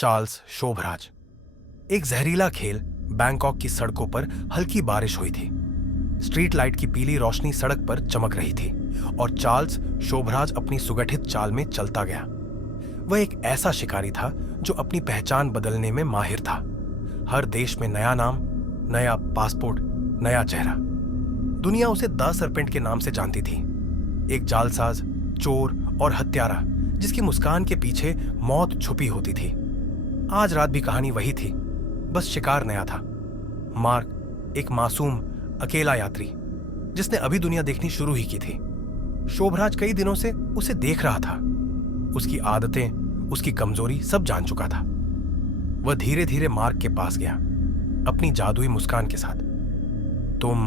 Charles Sobhraj. एक जहरीला खेल। बैंकॉक की सड़कों पर हल्की बारिश हुई थी। स्ट्रीट लाइट की पीली रोशनी सड़क पर चमक रही थी और चार्ल्स शोभराज अपनी सुगठित चाल में चलता गया। वह एक ऐसा शिकारी था जो अपनी पहचान बदलने में माहिर था। हर देश में नया नाम, नया पासपोर्ट, नया चेहरा। दुनिया उसे द सरपेंट के नाम से जानती थी। एक जालसाज, चोर और हत्यारा जिसकी मुस्कान के पीछे मौत छुपी होती थी। आज रात भी कहानी वही थी, बस शिकार नया था। मार्क एक मासूम अकेला यात्री जिसने अभी दुनिया देखनी शुरू ही की थी। शोभराज कई दिनों से उसे देख रहा था। उसकी आदतें, उसकी कमजोरी सब जान चुका था। वह धीरे धीरे मार्क के पास गया, अपनी जादुई मुस्कान के साथ। तुम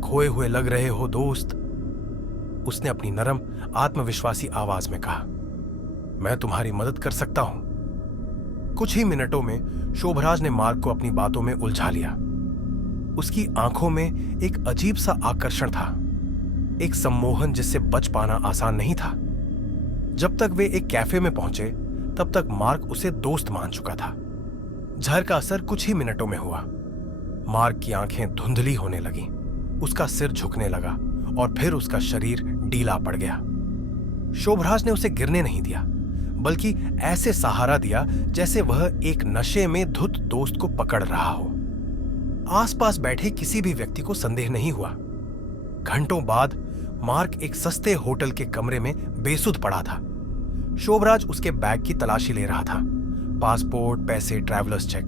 खोए हुए लग रहे हो दोस्त, उसने अपनी नरम आत्मविश्वासी आवाज में कहा। मैं तुम्हारी मदद कर सकता हूं। कुछ ही मिनटों में शोभराज ने मार्क को अपनी बातों में उलझा लिया। उसकी आंखों में एक अजीब सा आकर्षण था, एक सम्मोहन जिससे बच पाना आसान नहीं था। जब तक वे एक कैफे में पहुंचे तब तक मार्क उसे दोस्त मान चुका था। जहर का असर कुछ ही मिनटों में हुआ। मार्क की आंखें धुंधली होने लगीं, उसका सिर झुकने लगा और फिर उसका शरीर ढीला पड़ गया। शोभराज ने उसे गिरने नहीं दिया, बल्कि ऐसे सहारा दिया जैसे वह एक नशे में धुत दोस्त को पकड़ रहा हो। आसपास बैठे किसी भी व्यक्ति को संदेह नहीं हुआ। घंटों बाद मार्क एक सस्ते होटल के कमरे में बेसुध पड़ा था। शोभराज उसके बैग की तलाशी ले रहा था। पासपोर्ट, पैसे, ट्रैवलर्स चेक,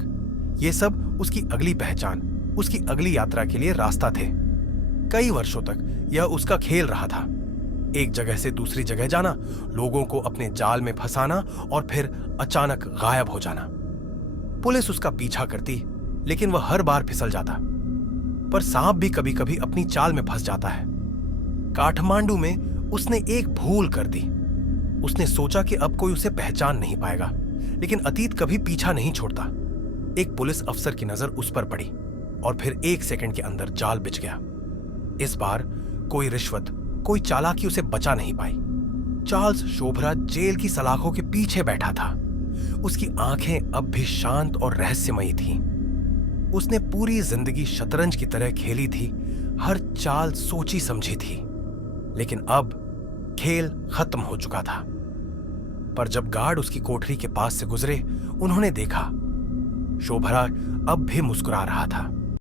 ये सब उसकी अगली पहचान, उसकी अगली यात्रा के लिए रास्ता थे। कई वर्षों तक यह उसका खेल रहा था। एक जगह से दूसरी जगह जाना, लोगों को अपने जाल में फंसाना और फिर अचानक गायब हो जाना। पुलिस उसका पीछा करती, लेकिन वह हर बार फिसल जाता। पर सांप भी कभी कभी अपनी चाल में फंस जाता है। काठमांडू में उसने एक भूल कर दी। उसने सोचा कि अब कोई उसे पहचान नहीं पाएगा, लेकिन अतीत कभी पीछा नहीं छोड़ता। एक पुलिस अफसर की नजर उस पर पड़ी और फिर 1 सेकंड के अंदर जाल बिछ गया। इस बार कोई रिश्वत, कोई चालाकी उसे बचा नहीं पाई। चार्ल्स शोभराज जेल की सलाखों के पीछे बैठा था। उसकी आंखें अब भी शांत और रहस्यमयी थीं। उसने पूरी जिंदगी शतरंज की तरह खेली थी, हर चाल सोची समझी थी, लेकिन अब खेल खत्म हो चुका था। पर जब गार्ड उसकी कोठरी के पास से गुजरे, उन्होंने देखा शोभराज अब भी मुस्कुरा रहा था।